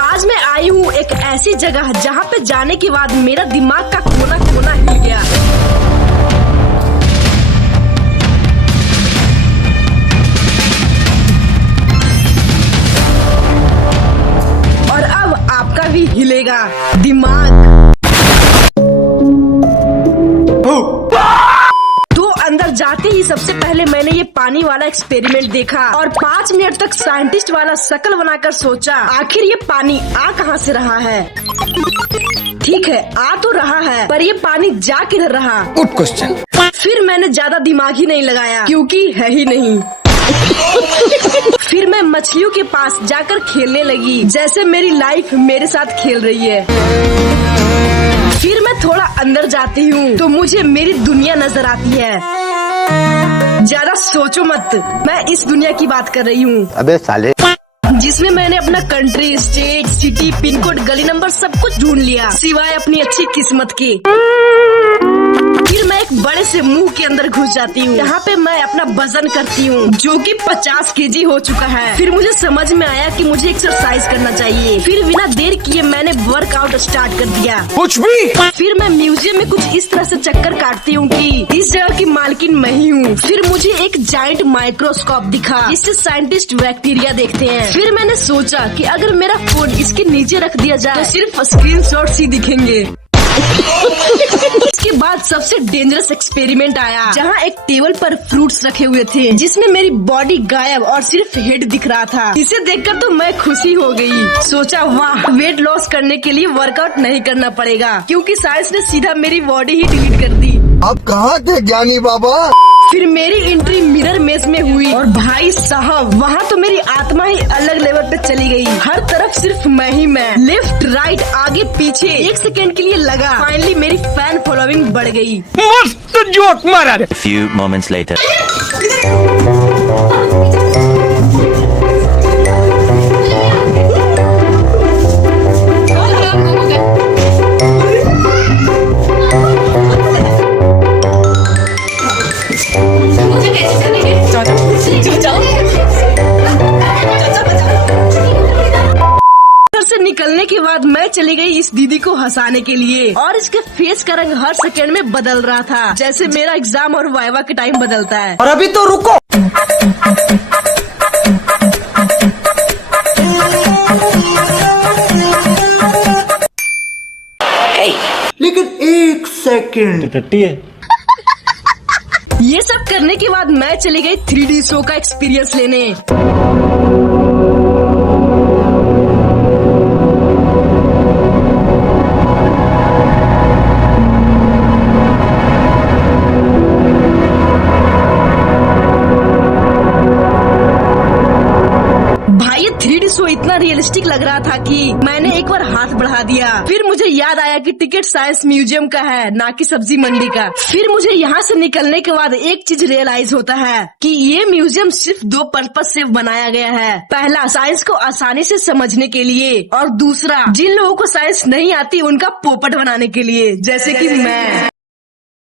आज मैं आई हूँ एक ऐसी जगह जहाँ पे जाने के बाद मेरा दिमाग का कोना कोना हिल गया। और अब आपका भी हिलेगा दिमाग। अंदर जाते ही सबसे पहले मैंने ये पानी वाला एक्सपेरिमेंट देखा और 5 मिनट तक साइंटिस्ट वाला शक्ल बनाकर सोचा आखिर ये पानी आ कहाँ से रहा है। ठीक है, आ तो रहा है, पर ये पानी जा किधर रहा? Good question. फिर मैंने ज्यादा दिमाग ही नहीं लगाया क्योंकि है ही नहीं। फिर मैं मछलियों के पास जाकर खेलने लगी जैसे मेरी लाइफ मेरे साथ खेल रही है। फिर मैं थोड़ा अंदर जाती हूँ तो मुझे मेरी दुनिया नजर आती है। ज्यादा सोचो मत, मैं इस दुनिया की बात कर रही हूँ। अबे साले, जिसमें मैंने अपना country, state, city, pin code, गली नंबर सब कुछ ढूंढ लिया सिवाय अपनी अच्छी किस्मत के। फिर मैं एक बड़े से मुंह के अंदर घुस जाती हूँ। यहाँ पे मैं अपना वजन करती हूँ जो कि 50 केजी हो चुका है। फिर मुझे समझ में आया कि मुझे एक्सरसाइज करना चाहिए। फिर बिना देर किए मैंने वर्कआउट स्टार्ट कर दिया। कुछ भी। फिर मैं म्यूजियम में कुछ इस तरह से चक्कर काटती हूँ कि इस जगह की मालकिन मैं ही हूँ। फिर मुझे एक जायंट माइक्रोस्कोप दिखा जिससे साइंटिस्ट बैक्टीरिया देखते हैं। फिर मैंने सोचा कि अगर मेरा फोन इसके नीचे रख दिया जाए तो सिर्फ स्क्रीनशॉट्स ही दिखेंगे। इसके बाद सबसे डेंजरस एक्सपेरिमेंट आया जहाँ एक टेबल पर फ्रूट्स रखे हुए थे जिसमें मेरी बॉडी गायब और सिर्फ हेड दिख रहा था। इसे देखकर तो मैं खुशी हो गई। सोचा वाह, वेट लॉस करने के लिए वर्कआउट नहीं करना पड़ेगा क्योंकि साइंस ने सीधा मेरी बॉडी ही डिलीट कर दी। आप कहाँ थे ज्ञानी बाबा? फिर मेरी एंट्री मिरर मेज में हुई और भाई साहब वहाँ तो मेरी आत्मा ही अलग लेवल पे चली गई। हर तरफ सिर्फ मैं ही मैं, लेफ्ट राइट आगे पीछे। 1 सेकेंड के लिए लगा, फाइनली मेरी फैन फॉलोइंग बढ़ गई। मस्त जोक मारा। A few moments later. से निकलने के बाद मैं चली गई इस दीदी को हंसाने के लिए और इसके फेस का रंग हर सेकंड में बदल रहा था जैसे मेरा एग्जाम और वाइवा के टाइम बदलता है। और अभी तो रुको। लेकिन 1 सेकंड। टट्टी है। ये सब करने के बाद मैं चली गई 3D शो का एक्सपीरियंस लेने। भाई ये 3D शो इतना रियलिस्टिक लग रहा था कि मैंने एक बार हाथ बढ़ा दिया। फिर मुझे याद आया कि टिकट साइंस म्यूजियम का है ना कि सब्जी मंडी का। फिर मुझे यहाँ से निकलने के बाद एक चीज रियलाइज होता है कि ये म्यूजियम सिर्फ 2 पर्पज से बनाया गया है। पहला, साइंस को आसानी से समझने के लिए, और दूसरा, जिन लोगों को साइंस नहीं आती उनका पोपट बनाने के लिए, जैसे कि मैं।